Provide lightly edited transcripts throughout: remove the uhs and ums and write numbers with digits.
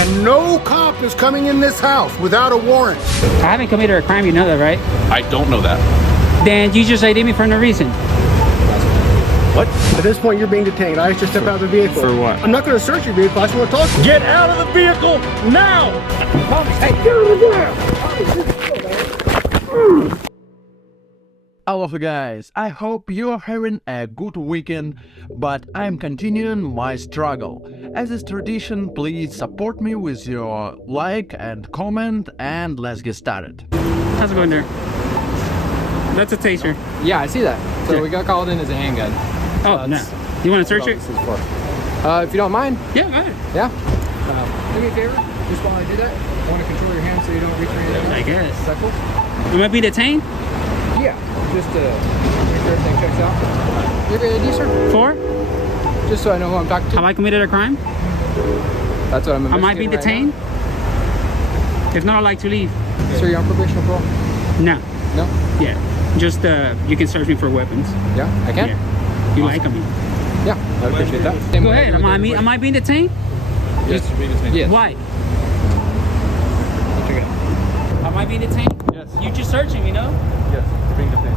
And no cop is coming in this house without a warrant. I haven't committed a crime, you know that, right? I don't know that. Then you just ID'd me for no reason. What? At this point, you're being detained. I asked you to step out of the vehicle. For what? I'm not going to search your vehicle. I just want to talk to you. Get out of the vehicle now! Hey, get out of the Hello guys, I hope you are having a good weekend, but I'm continuing my struggle. As is tradition, please support me with your like and comment, and let's get started. How's it going there? That's a taser. Yeah, I see that. So Yeah. we got called in as a handgun. Oh, no. You want to search it? This is for. If you don't mind. Yeah, go ahead. Yeah. Do me a favor, just while I do that, I want to control your hand so you don't reach for anything. I guess. Suckles? Am I being detained? Yeah. Just to make sure everything checks out. You have your ID, sir? For? Just so I know who I'm talking to. Have I committed a crime? That's what I'm Am I being investigating detained? If not, I'd like to leave. right now. Sir, you're on probation or parole? No. No? Yeah. Just, you can search me for weapons. Yeah, I can? Yeah. You like me? Yeah, I appreciate that. Go ahead. Am I being detained? Yes, you're being detained. Yes. Why? Check it out. Am I being detained? Yes. You just searching me, no? Yes, you're being detained.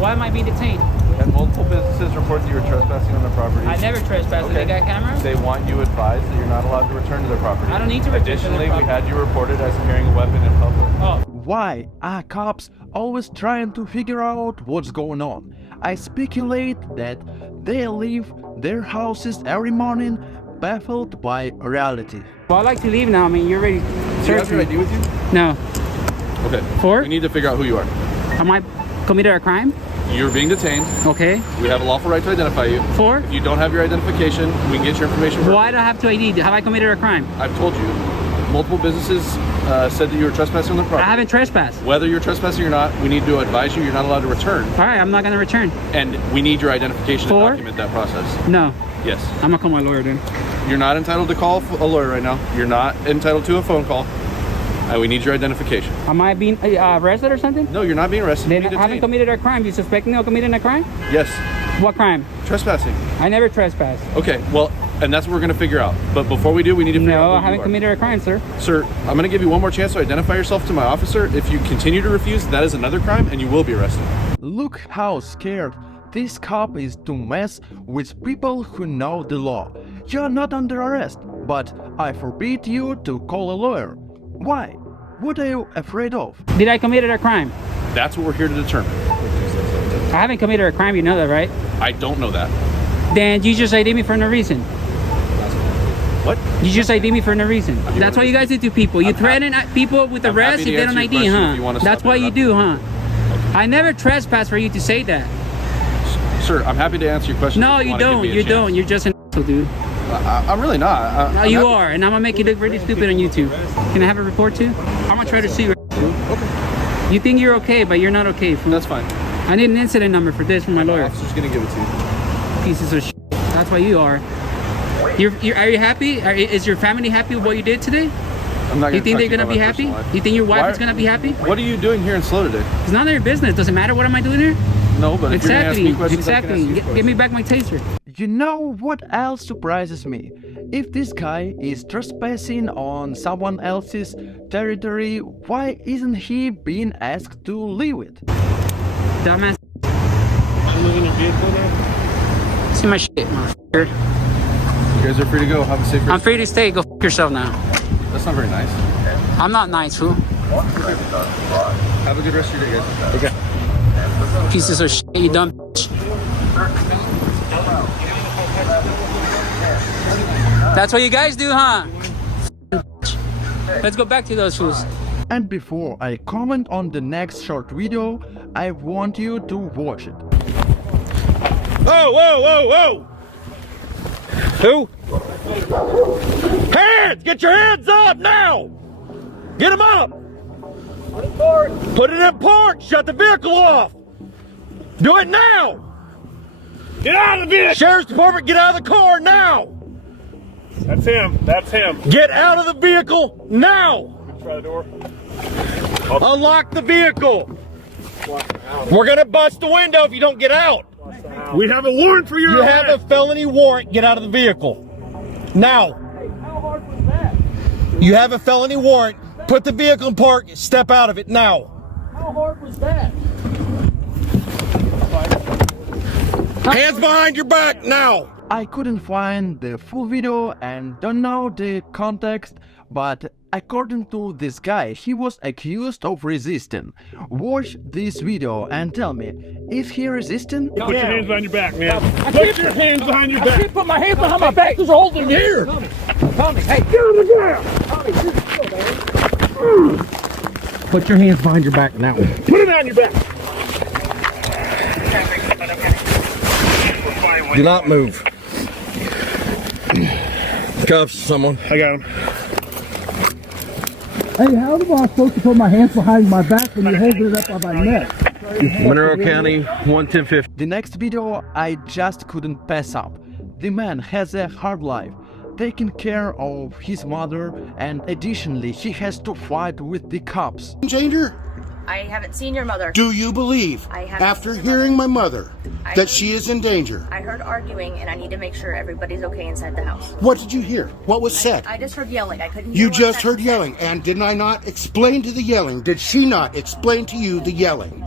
Why am I being detained? And multiple businesses report that you were trespassing on their property. I never trespassed. Okay. They got cameras? They want you advised that you're not allowed to return to their property. I don't need to return to their Additionally, property. we had you reported as carrying a weapon in public. Oh. Why are cops always trying to figure out what's going on? I speculate that they leave their houses every morning baffled by reality. Well, I'd like to leave now. I mean, you're ready to Do you search have your me. ID with you? No. Okay. For? We need to figure out who you are. Am I committed a crime? You're being detained. Okay. We have a lawful right to identify you. For? If you don't have your identification, we can get your information. Why do I have to ID? Have I committed a crime? I've told you. Multiple businesses said that you were trespassing on their property. I haven't trespassed. Whether you're trespassing or not, we need to advise you you're not allowed to return. All right, I'm not gonna return. And we need your identification to For? document that process. No. Yes. I'm gonna call my lawyer then. You're not entitled to call a lawyer right now. You're not entitled to a phone call. We need your identification. Am I being arrested or something? No, you're not being arrested. Then You're being I haven't detained. committed a crime. You suspect me of committing a crime? Yes. What crime? Trespassing. I never trespassed. Okay, well, and that's what we're going to figure out. But before we do, we need to figure out No, who I you haven't are. committed a crime, sir. Sir, I'm going to give you one more chance to identify yourself to my officer. If you continue to refuse, that is another crime and you will be arrested. Look how scared this cop is to mess with people who know the law. You're not under arrest, but I forbid you to call a lawyer. Why? What are you afraid of? Did I commit a crime? That's what we're here to determine. I haven't committed a crime, you know that, right? I don't know that. Then you just ID'd me for no reason. What? You just ID'd me for no reason. You That's wanna what you guys do to people. You I'm threaten people with I'm arrest happy if to they don't answer your ID, question if huh? you wanna That's stop what you do, huh? I never trespass for you to say that. Sir, I'm happy to answer your question. No, if you wanna give don't. me a You chance. don't. You're just an asshole, dude. I'm really not. No, I'm you happy- are, and I'm gonna make you look really stupid on YouTube. Can I have a report too? I'm gonna try to sue you. Okay, You think you're okay, but you're not okay. Fool. that's fine. I need an incident number for this from my The lawyer. officer's going to give it to you. Pieces of shit. That's why you are. Are you happy? Is your family happy with what you did today? I'm not You going think they're gonna be happy? You think your wife is gonna be happy? What are you doing here in SLO today? It's none of your business. Doesn't matter what am I doing here? No, but if you're going to ask me questions, I can ask you Exactly. Give me back my taser. You know what else surprises me? If this guy is trespassing on someone else's territory, why isn't he being asked to leave it? Dumbass. See my shit, motherfucker. You guys are free to go. Have a safe I'm rest. free to stay. Go f yourself now. That's not very nice. I'm not nice, fool. Have a good rest of your day, guys. Okay. Pieces of shit, you dumb bitch. That's what you guys do, huh? Let's go back to those fools. And before I comment on the next short video, I want you to watch it. Whoa, whoa, whoa, whoa! Who? Hands! Get your hands up now! Get them up! Put it in park! Shut the vehicle off! Do it now! Get out of the vehicle! Sheriff's Department, get out of the car now! That's him. That's him. Get out of the vehicle now! Try the door. Unlock the vehicle! We're gonna bust the window if you don't get out! We have a warrant for your You arrest. have a felony warrant, get out of the vehicle. Now! You have a felony warrant. Put the vehicle in park. Step out of it now. How hard was that? Hands behind your back now. I couldn't find the full video and don't know the context, but according to this guy, he was accused of resisting. Watch this video and tell me if he resisting. Put your hands behind your back, man. Put your hands behind your I back. can't put my hands behind my back. There's a hole in here. Tommy, hey. Get on the ground. Put your hands behind your back now. Put it on your back. Do not move. Cuffs someone. I got him. Hey, how am I supposed to put my hands behind my back when you're holding it up on my neck? Monroe County, 11050. The next video I just couldn't pass up. The man has a hard life, taking care of his mother, and additionally he has to fight with the cops. Danger? I haven't seen your mother. Do you believe, I haven't after seen her hearing my mother. mother, that she is in danger? I heard arguing, and I need to make sure everybody's okay inside the house. What did you hear? What was said? I just heard yelling. I couldn't hear You what just that heard said. yelling, and did I not explain to the yelling? Did she not explain to you the yelling?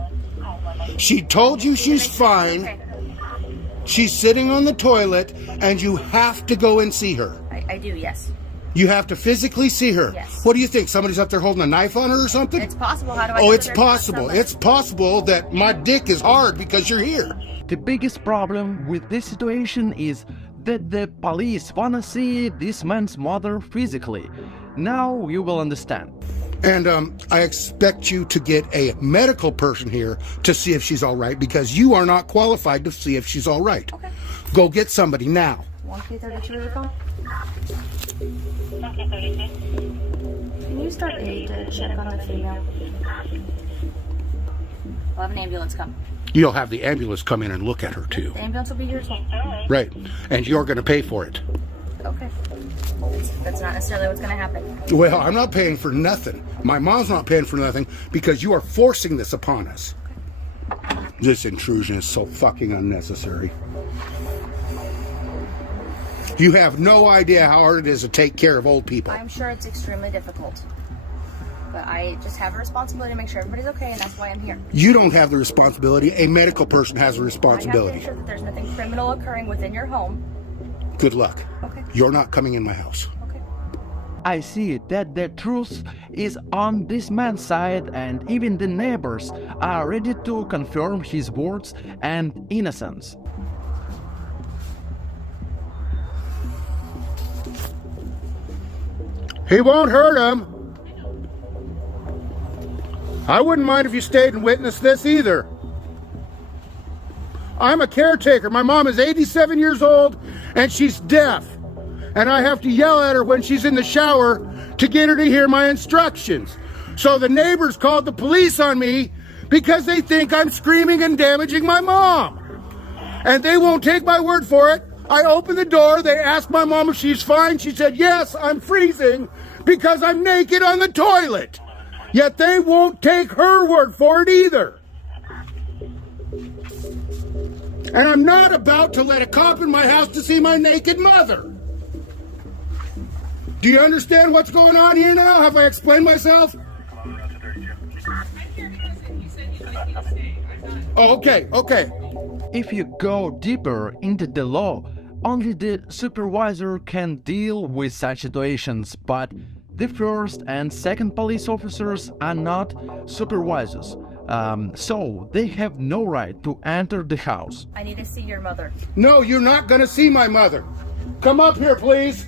She told you she's fine. Okay. She's sitting on the toilet, and you have to go and see her. I do, yes. You have to physically see her. Yes. What do you think? Somebody's up there holding a knife on her or something? It's possible. How do I Oh, know it's that there's not possible. somebody? It's possible that my dick is hard because you're here. The biggest problem with this situation is that the police wanna see this man's mother physically. Now you will understand. And I expect you to get a medical person here to see if she's all right, because you are not qualified to see if she's all right. Okay. Go get somebody now. 1K32 is phone? Can you start A to check on the female? We'll have an ambulance come. You'll have the ambulance come in and look at her too. The ambulance will be here as well. Right. And you're going to pay for it. Okay. That's not necessarily what's going to happen. Well, I'm not paying for nothing. My mom's not paying for nothing because you are forcing this upon us. This intrusion is so fucking unnecessary. You have no idea how hard it is to take care of old people. I'm sure it's extremely difficult. But I just have a responsibility to make sure everybody's okay, and that's why I'm here. You don't have the responsibility. A medical person has a I have to responsibility. ensure that there's nothing criminal occurring within your home. Good luck. Okay. You're not coming in my house. Okay. I see that the truth is on this man's side, and even the neighbors are ready to confirm his words and innocence. He won't hurt him. I wouldn't mind if you stayed and witnessed this either. I'm a caretaker. My mom is 87 years old and she's deaf. And I have to yell at her when she's in the shower to get her to hear my instructions. So the neighbors called the police on me because they think I'm screaming and damaging my mom. And they won't take my word for it. I opened the door, they asked my mom if she's fine. She said, yes, I'm freezing because I'm naked on the toilet. Yet they won't take her word for it either. And I'm not about to let a cop in my house to see my naked mother. Do you understand what's going on here now? Have I explained myself? Oh, okay, okay. If you go deeper into the law, only the supervisor can deal with such situations, but the first and second police officers are not supervisors, so they have no right to enter the house. I need to see your mother. No, you're not going to see my mother. Come up here, please.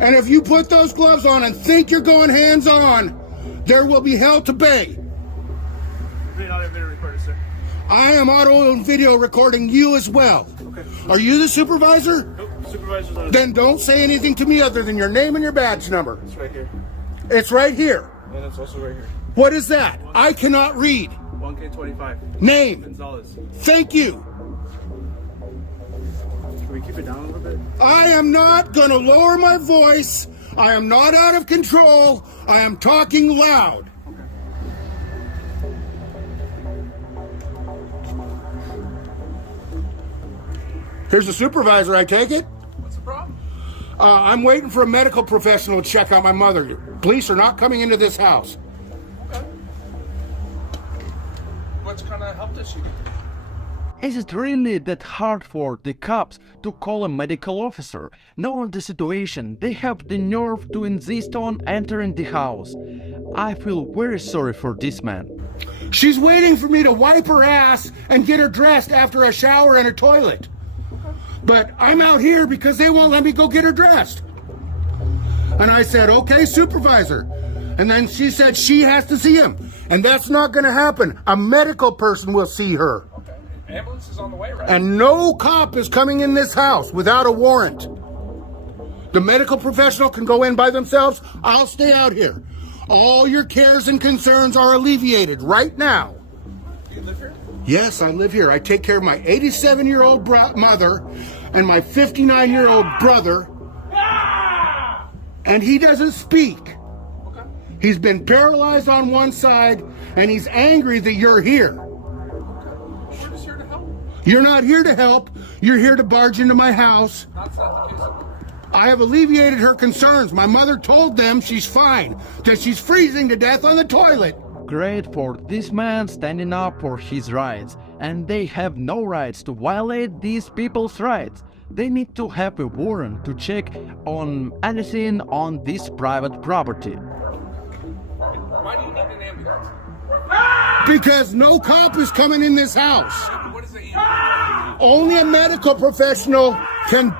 And if you put those gloves on and think you're going hands-on, there will be hell to pay. I am auto and video recording you as well. Okay. Are you the supervisor? Nope, supervisor's on. Then don't say anything to me other than your name and your badge number. It's right here. It's right here. And it's also right here. What is that? I cannot read. 1K25. Name. Gonzalez. Thank you. Can we keep it down a little bit? I am not going to lower my voice. I am not out of control. I am talking loud. Here's the supervisor, I take it. What's the problem? I'm waiting for a medical professional to check out my mother. Police are not coming into this house. Okay. What kind of help does she need? Is it really that hard for the cops to call a medical officer? Knowing the situation, they have the nerve to insist on entering the house. I feel very sorry for this man. She's waiting for me to wipe her ass and get her dressed after a shower and a toilet. But I'm out here because they won't let me go get her dressed. And I said, okay, supervisor. And then she said she has to see him. And that's not going to happen. A medical person will see her. Ambulance is on the way, right? And no cop is coming in this house without a warrant. The medical professional can go in by themselves. I'll stay out here. All your cares and concerns are alleviated right now. Do you live here? Yes, I live here. I take care of my 87-year-old mother and my 59-year-old brother. And he doesn't speak. Okay. He's been paralyzed on one side, and he's angry that you're here. We're just here to help. You're not here to help. You're here to barge into my house. That's not the case. I have alleviated her concerns. My mother told them she's fine, that she's freezing to death on the toilet. Great for this man standing up for his rights, and they have no rights to violate these people's rights. They need to have a warrant to check on anything on this private property. Why do you need an ambulance? Because no cop is coming in this house. What does that mean? Only a medical professional can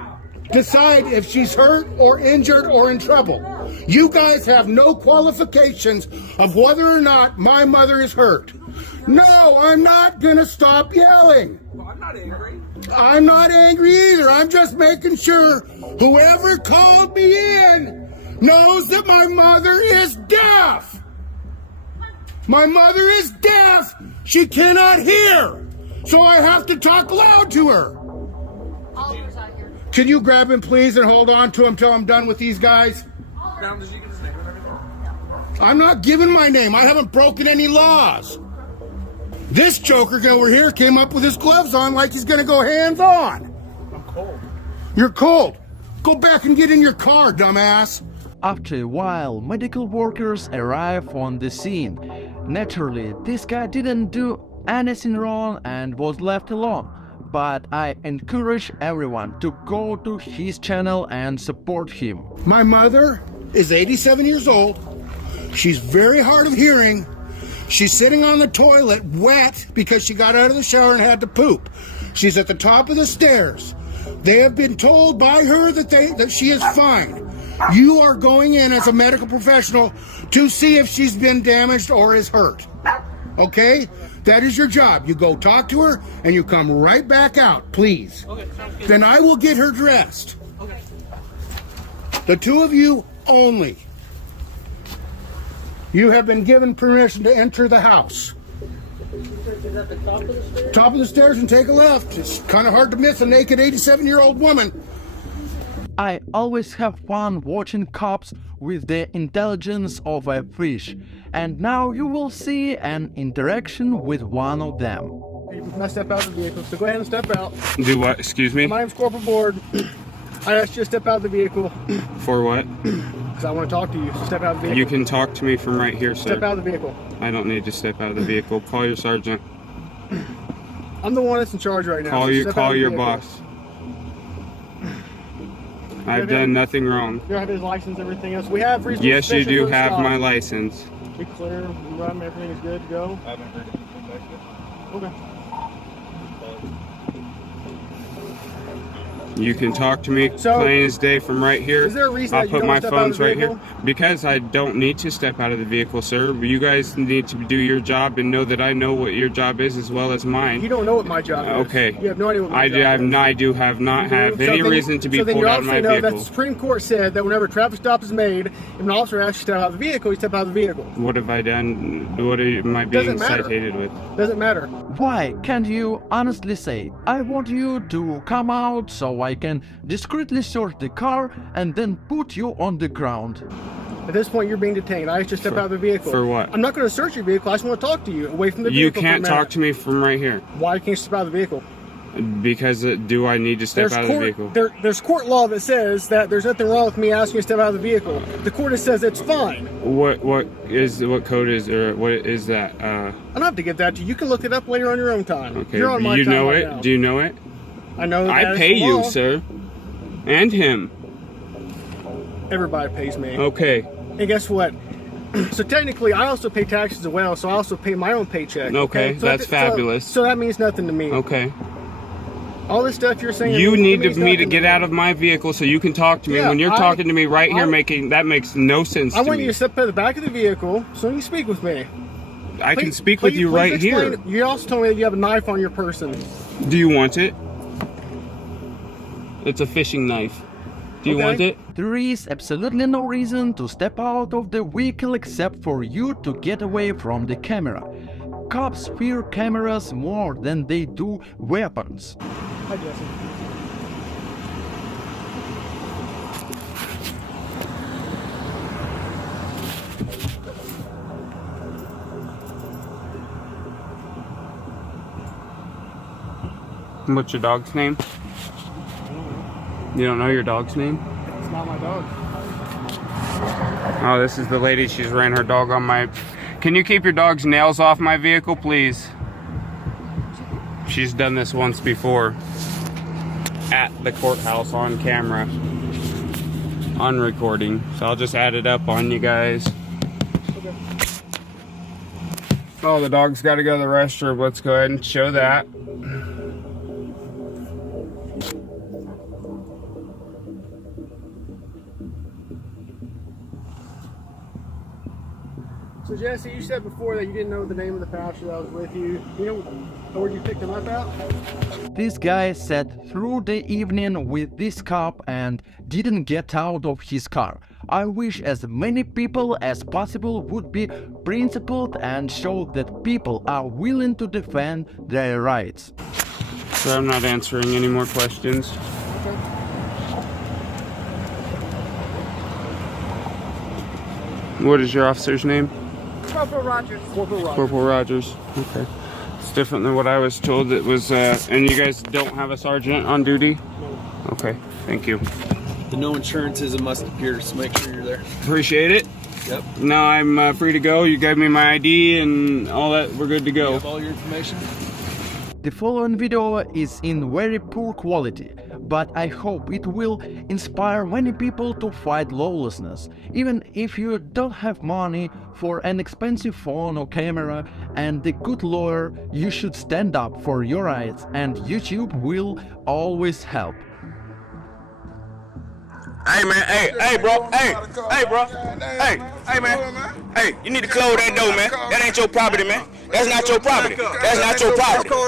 decide if she's hurt or injured or in trouble. You guys have no qualifications of whether or not my mother is hurt. No, I'm not gonna stop yelling. Well, I'm not angry. I'm not angry either. I'm just making sure whoever called me in knows that my mother is deaf. My mother is deaf. She cannot hear. So I have to talk loud to her. Oliver's out here. Can you grab him, please, and hold on to him till I'm done with these guys? Ma'am, did you get his name and everything? I'm not giving my name. I haven't broken any laws. This joker over here came up with his gloves on like he's going to go hands-on. I'm cold. You're cold. Go back and get in your car, dumbass. After a while, medical workers arrive on the scene. Naturally, this guy didn't do anything wrong and was left alone. But I encourage everyone to go to his channel and support him. My mother is 87 years old. She's very hard of hearing. She's sitting on the toilet wet because she got out of the shower and had to poop. She's at the top of the stairs. They have been told by her that she is fine. You are going in as a medical professional to see if she's been damaged or is hurt. Okay? That is your job. You go talk to her and you come right back out, please. Okay, sounds good. Then I will get her dressed. Okay. The two of you only. You have been given permission to enter the house. Is that the top of the stairs? Top of the stairs and take a left. It's kind of hard to miss a naked 87-year-old woman. I always have fun watching cops with the intelligence of a fish, and now you will see an interaction with one of them. You must step out of the vehicle, so go ahead and step out. Do what? Excuse me? My name's Corporal Board. I asked you to step out of the vehicle For what? because I want to talk to you, so step out of the vehicle. You can talk to me from right here, Step sir. out of the vehicle. I don't need to step out of the vehicle. Call your sergeant. I'm the one that's in charge right now. Call so you. step out Call of the your vehicle. boss. I've done nothing wrong. You don't have his license, everything else. We have reasonable Yes, you suspicion do for the have stop. my license. We clear, run, everything is good to go. I haven't heard anything back yet. Okay. You can talk to me So, plain as day from right here. is there a reason I'll that you put don't my step out of phones the right here. vehicle? Because I don't need to step out of the vehicle, sir. You guys need to do your job and know that I know what your job is as well as mine. You don't know what my job is. Okay. You have no idea what my I job do have is. not. I do have not have any reason to be so then pulled you out of my obviously know that vehicle. the Supreme Court said that whenever a traffic stop is made, if an officer asks you to step out of the vehicle, you step out of the vehicle. What have I done? What am I being Doesn't matter. cited with? Doesn't matter. Why can't you honestly say, I want you to come out so I can discreetly search the car and then put you on the ground? At this point, you're being detained. I just step out of the vehicle. For what? I'm not going to search your vehicle. I just want to talk to you away from the vehicle. You for a can't minute. talk to me from right here. Why can't you step out of the vehicle? Because do I need to step out of the vehicle? There's court law that says that there's nothing wrong with me asking you to step out of the vehicle. The court says it's fine. What code is, or what is that? I don't have to give that to you. You can look it up later on your own time. Okay, You're on my you time know right it? now. Do you know it? I know that I pay you, sir. And him. Everybody pays me. Okay. And guess what? So technically, I also pay taxes as well, so I also pay my own paycheck. Okay, so that's fabulous. So that means nothing to me. Okay. All this stuff you're saying. You need me to get out of my vehicle so you can talk to me. Yeah, when you're talking to me right here, that makes no sense to me. I want you to step at the back of the vehicle so you speak with me. I can speak with you right here. You also told me that you have a knife on your person. Do you want it? It's a fishing knife. Do you want it? There is absolutely no reason to step out of the vehicle except for you to get away from the camera. Cops fear cameras more than they do weapons. Hi, Jesse. What's your dog's name? You don't know your dog's name? It's not my dog. Oh, this is the lady. She's ran her dog on my... Can you keep your dog's nails off my vehicle, please? She's done this once before. At the courthouse on camera. On recording. So I'll just add it up on you guys. Okay. Oh, the dog's got to go to the restroom. Let's go ahead and show that. So Jesse, you said before that you didn't know the name of the pastor that was with you. You know where you picked him up at? This guy sat through the evening with this cop and didn't get out of his car. I wish as many people as possible would be principled and show that people are willing to defend their rights. So I'm not answering any more questions. Okay. What is your officer's name? Corporal Rogers. Corporal Rogers. Okay. It's different than what I was told. It was, and you guys don't have a sergeant on duty? No. Okay, thank you. The no insurance is a must appear, so make sure you're there. Appreciate it. Yep. Now I'm free to go. You gave me my ID and all that. We're good to go. You have all your information? The following video is in very poor quality, but I hope it will inspire many people to fight lawlessness. Even if you don't have money for an expensive phone or camera and a good lawyer, you should stand up for your rights, and YouTube will always help. Hey man, hey bro, hey bro, hey man, hey, you need to close that door, man. That ain't your property, man. That's not your property. That's not your property. No,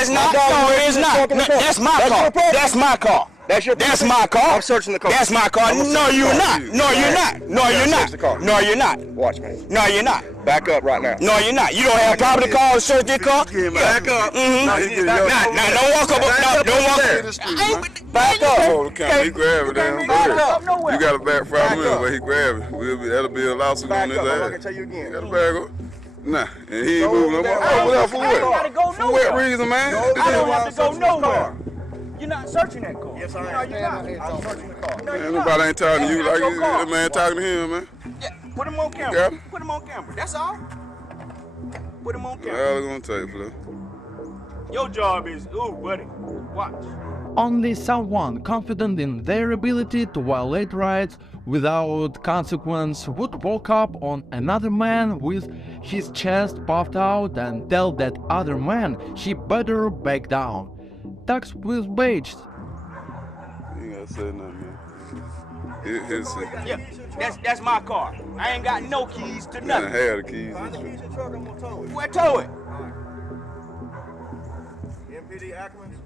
it's not. No, it is not. That's my car. That's my car. That's my car. I'm searching the car. That's my car. No, you're not. No, you're not. No, you're not. No, you're not. Watch me. No, you're not. Back up right now. No, you're not. You don't have property car to search this car? Back up. Now, don't walk up. No, don't walk up. Back up. He grab it down. You got a back from him, but he grab it. That'll be a lawsuit on his ass. You got a bag up? Nah, and he ain't moving no more. Oh, for what? For what reason, man? I don't have to go nowhere. You're not searching that car. Yes, I am. You're not. I'm searching the car. No, man, nobody ain't talking to you like that man talking to him, man. Yeah, put him on camera. Put him on camera. That's all. Put him on camera. All it's gonna take, Flo. Your job is, ooh, buddy, watch. Only someone confident in their ability to violate rights without consequence would walk up on another man with his chest puffed out and tell that other man he better back down. Tax with badged. You ain't gotta say nothing, man. Yeah, that's my car. I ain't got no keys to nothing. I had the keys. Where tow it? MPD Ackerman's.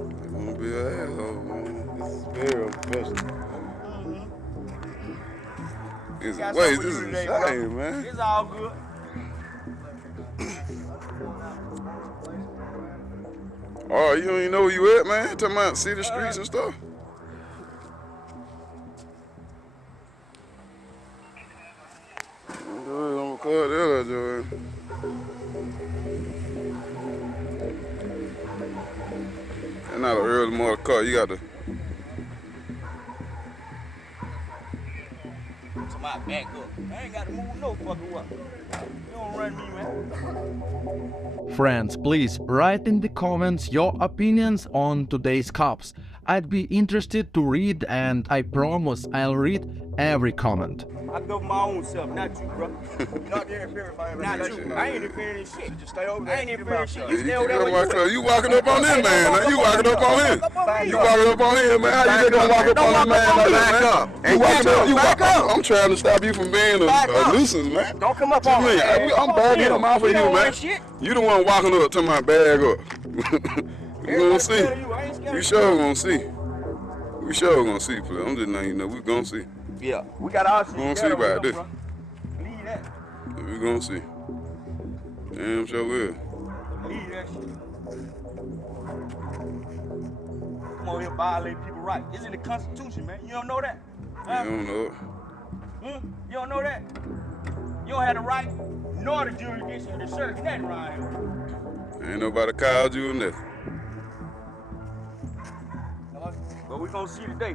You wanna be an asshole, man. This is very unprofessional. Wait, this is a shame, man. It's all good. Oh, you don't even know where you at, man? Talking about see the streets and stuff. Go ahead, I'm record that, Joanne. And not an early motor car. You got to. Somebody back up. I ain't got to move no fucking way. You don't run me, man. Friends, please write in the comments your opinions on today's cops. I'd be interested to read, and I promise I'll read every comment. I go my own self, not you, bro. You're not interfering if I ever not you. I ain't interfering in shit. Just stay over there. I ain't interfering in shit. You stay over there. You walking up on him, man. You walking up on him. You walking up on him, man. How you just gonna walk up on him, man? Back up. You walking up. You back up. I'm trying to stop you from being a nuisance, man. Don't come up on me. I'm bagging him off of you, man. You the one walking up to my bag up. We gonna see. We sure gonna see. We sure gonna see, please. I'm just letting you know we gonna see. Yeah, we got our shit. We gonna see about this. Leave that. We gonna see. Damn sure will. Leave that shit. Come on here, violate people's rights. It's in the Constitution, man. You don't know that? Huh? You don't know it. You don't know that? You don't have the right, nor the jurisdiction to search nothing around here. Ain't nobody called you or nothing. But we gonna see today.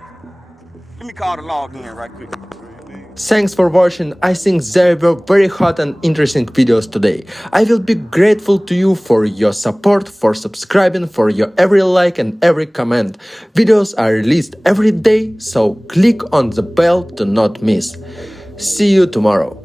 Let me call the law again right quick. Thanks for watching. I think there were very hot and interesting videos today. I will be grateful to you for your support, for subscribing, for your every like and every comment. Videos are released every day, so click on the bell to not miss. See you tomorrow.